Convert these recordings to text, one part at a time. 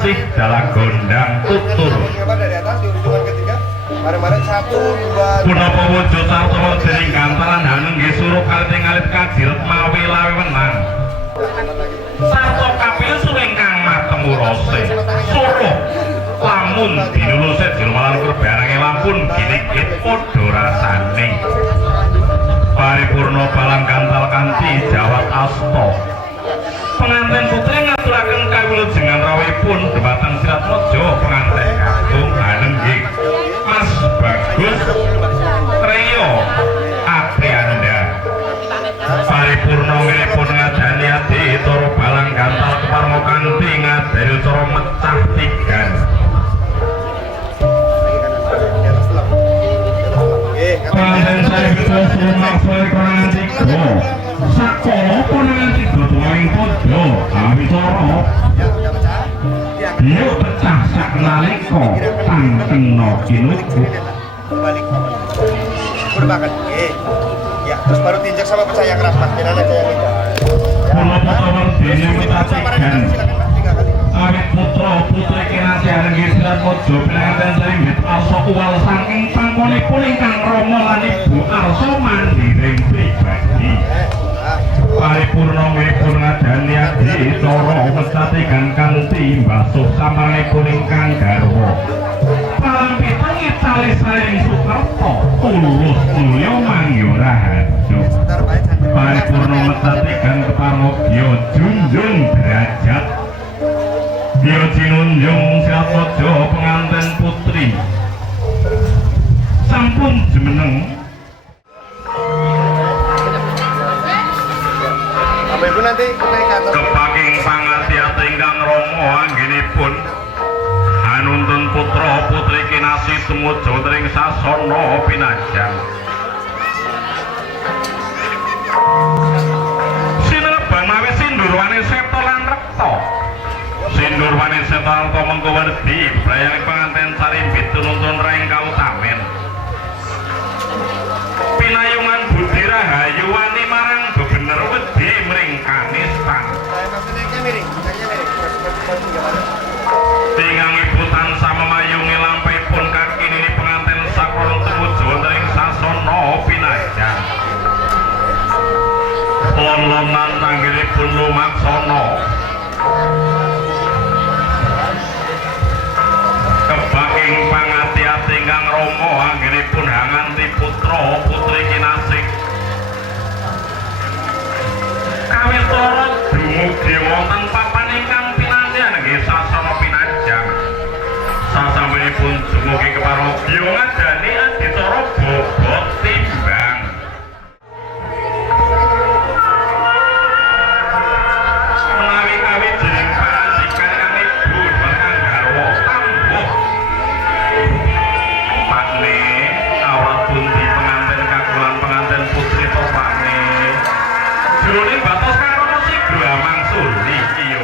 tasih dalam gondang tutur. Dari atas di ujungan ketiga. Bareng-bareng 1 2 Punapa wujud sarta dening kantalan hanung nggih suruh kalih ngalit kajiret mawi lawi menang. Sarta kapil suwing kang matemu rose. Suruh lamun dinuluse dirmalan kerbarange lampun ginik-git padha rasane. Paripurna balang kantal kanthi jawat asta. Pengantin putri ngaturaken kawilujengan rawuhipun dhumateng Sirat Mojo pengantin kakung hanenggih Mas Bagus Treyo Aprianda. Paripurna miripun ngadani ati toro balang kantal keparmo kanthi ngadari cara mecah tigan. Pengantin saya kita suruh sore konangan tiga sakolo konangan tiga tuwing podo kami coro dia pecah sak naliko tanteng no kinuku balik udah makan ya terus baru tinjak sama percaya keras mas biar aja yang ini pulau potowar dini mutatikan awit putra putri kinasi hanenggih Sirat Mojo pengantin seringgit arsa uwal saking pangkonipun ingkang Rama lan Ibu arsa mandiring pribadi. Paripurna miripun ngadani adi cara mestatigan kanthi mbasuh samarangipun ingkang garwa. Palampitan ngitali saring Sukerto tulus mulya mangyora hajo. Paripurna mestatigan keparmogya junjung derajat. Dia jinunjung Sirat Mojo pengantin putri sampun jumeneng. apa ibu nanti naik ke atas Kepaking pangati-ati ingkang Rama anggenipun hanuntun putra putri kinasih tumuju tring sasana pinajang. Sinerebang mawi sindurwane seta lan rekta. Sindurwane seta lan mengko werdi brayang pengantin sarimbit tununtun raing kautamen. Pinayungan budi rahayu wani marang bebener wedi mring kanistan. maksudnya miring Tingang ibu tansah memayungi lampahipun kaki nini pengantin sakron tumuju wonten ing sasana pinajang. Lon-lonan tanggilipun lumaksana. Kebaking pangati-ati ingkang Rama anggenipun hanganti putra putri kinasih. Kawitara dumugi wonten papan ingkang pinantian nggih sasana pinajang. Sasampunipun dumugi keparobya ngadani adicara bobot timbang. Menawi kawijining pangandikan kang ibu dhateng garwa tambuh. Pakne awak pundi pengantin kakulan pengantin putri topane. Jroning batas karo sigro amang suli iya.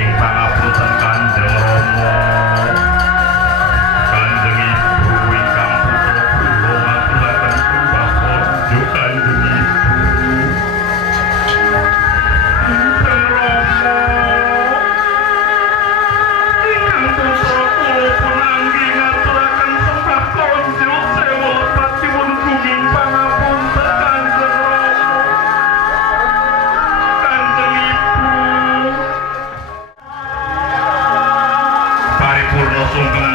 Nggih pangapunten Kanjeng Rama. Kanjeng Ibu ingkang putra kula ngaturaken sembah pojo Kanjeng Ibu. Kanjeng Rama. Ingkang putra kula pun anggi ngaturaken sembah pojo sewa patimun gunging pangapunten Kanjeng Rama. Kanjeng Ibu. Paripurna sungkem